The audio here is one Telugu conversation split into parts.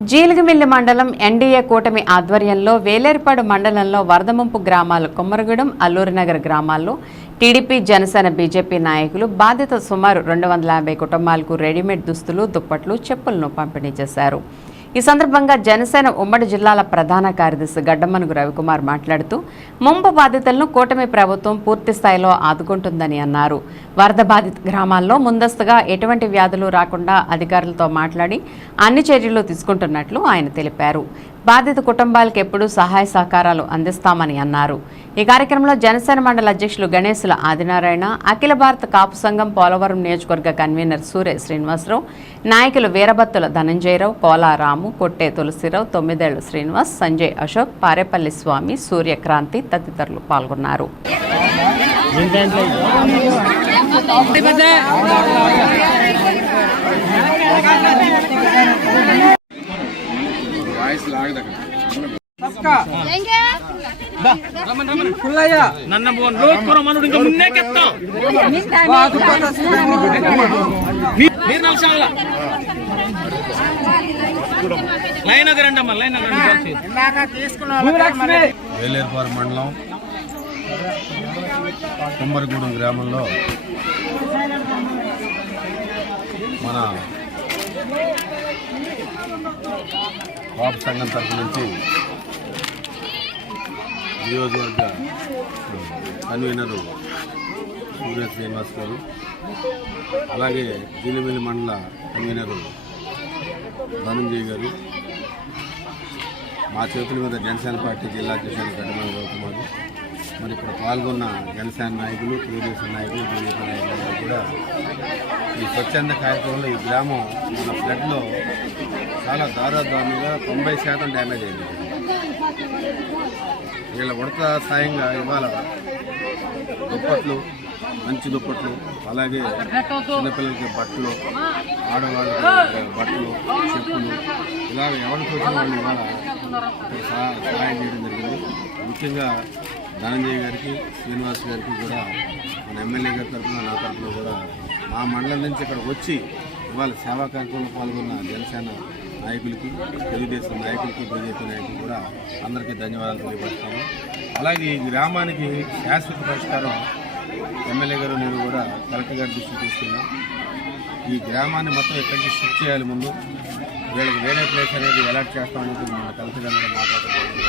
జీలిగిమిల్లి మండలం ఎన్డీఏ కూటమి ఆధ్వర్యంలో వేలేరుపాడు మండలంలో వరదముంపు గ్రామాలు కొమ్మరగూడెం అల్లూరినగర్ గ్రామాల్లో టీడీపీ జనసేన బీజేపీ నాయకులు బాధిత సుమారు రెండు వందల యాభై కుటుంబాలకు రెడీమేడ్ దుస్తులు దుప్పట్లు చెప్పులను పంపిణీ చేశారు. ఈ సందర్భంగా జనసేన ఉమ్మడి జిల్లాల ప్రధాన కార్యదర్శి గడ్డమనుగు రవికుమార్ మాట్లాడుతూ ముంపు బాధితులను కూటమి ప్రభుత్వం పూర్తి స్థాయిలో ఆదుకుంటుందని అన్నారు. వరద బాధిత గ్రామాల్లో ముందస్తుగా ఎటువంటి వ్యాధులు రాకుండా అధికారులతో మాట్లాడి అన్ని చర్యలు తీసుకుంటున్నట్లు ఆయన తెలిపారు. బాధిత కుటుంబాలకు ఎప్పుడూ సహాయ సహకారాలు అందిస్తామని అన్నారు. ఈ కార్యక్రమంలో జనసేన మండల అధ్యక్షులు గణేశుల ఆదినారాయణ అఖిల భారత కాపు సంఘం పోలవరం నియోజకవర్గ కన్వీనర్ సూర్య శ్రీనివాసరావు నాయకులు వీరభత్తుల ధనంజయరావు కోలారాము కొట్టే తులసిరావు తొమ్మిదేళ్ళ శ్రీనివాస్ సంజయ్ అశోక్ పారేపల్లి స్వామి సూర్యక్రాంతి తదితరులు పాల్గొన్నారు. నన్న లైన్ ఒక లైన్ మండలం కుమ్మరిగూడెం గ్రామంలో మన పాప సంఘం తరఫు నుంచి నియోజకవర్గ కన్వీనరు సూర్య శ్రీనివాస్ గారు అలాగే దిలిమిల్లి మండల కన్వీనరు ధనంజయ్ గారు మా చేతుల మీద జనసేన పార్టీ జిల్లా అధ్యక్షులు గడ్డమని గౌతమారు మరి ఇక్కడ పాల్గొన్న జనసేన నాయకులు తెలుగుదేశం నాయకులు బీజేపీ నాయకులు కూడా ఈ స్వచ్ఛంద కార్యక్రమంలో ఈ గ్రామం మన ఫ్లడ్లో చాలా దారుణంగా తొంభై శాతం డ్యామేజ్ అయింది. వీళ్ళ ఉడత సాయంగా ఇవాళ దుప్పట్లు మంచి దుప్పట్లు అలాగే చిన్నపిల్లలకి బట్టలు ఆడవాళ్ళకి బట్టలు చెప్పులు ఇలాగ ఎవరికి వచ్చిన వాళ్ళు ఇవాళ సహాయం చేయడం జరిగింది. ముఖ్యంగా ధనంజయ్ గారికి శ్రీనివాస్ గారికి కూడా మన ఎమ్మెల్యే గారి తరఫున నా తరఫున కూడా మా మండలం నుంచి ఇక్కడ వచ్చి ఇవాళ సేవా కార్యక్రమంలో పాల్గొన్న జనసేన నాయకులకి తెలుగుదేశం నాయకులకి బీజేపీ నాయకులు కూడా అందరికీ ధన్యవాదాలు తెలియపరుస్తాను అలాగే ఈ గ్రామానికి శాశ్వత పరిష్కారం ఎమ్మెల్యే గారు నేను కూడా కలెక్టర్ గారి దృష్టికి తీసుకున్నాం. ఈ గ్రామాన్ని మొత్తం ఎక్కడికి షిఫ్ట్ చేయాలి ముందు వీళ్ళకి వేరే ప్లేస్ అనేది ఎలాంటి చేస్తామని మన కలెక్టర్ గారు కూడా మాట్లాడుతుంది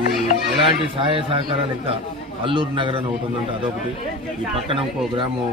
ఈ ఎలాంటి సహాయ సహకారాలు ఇంకా అల్లూరు నగరం అని ఒకటి ఉందంటే అదొకటి. ఈ పక్కన ఇంకో గ్రామం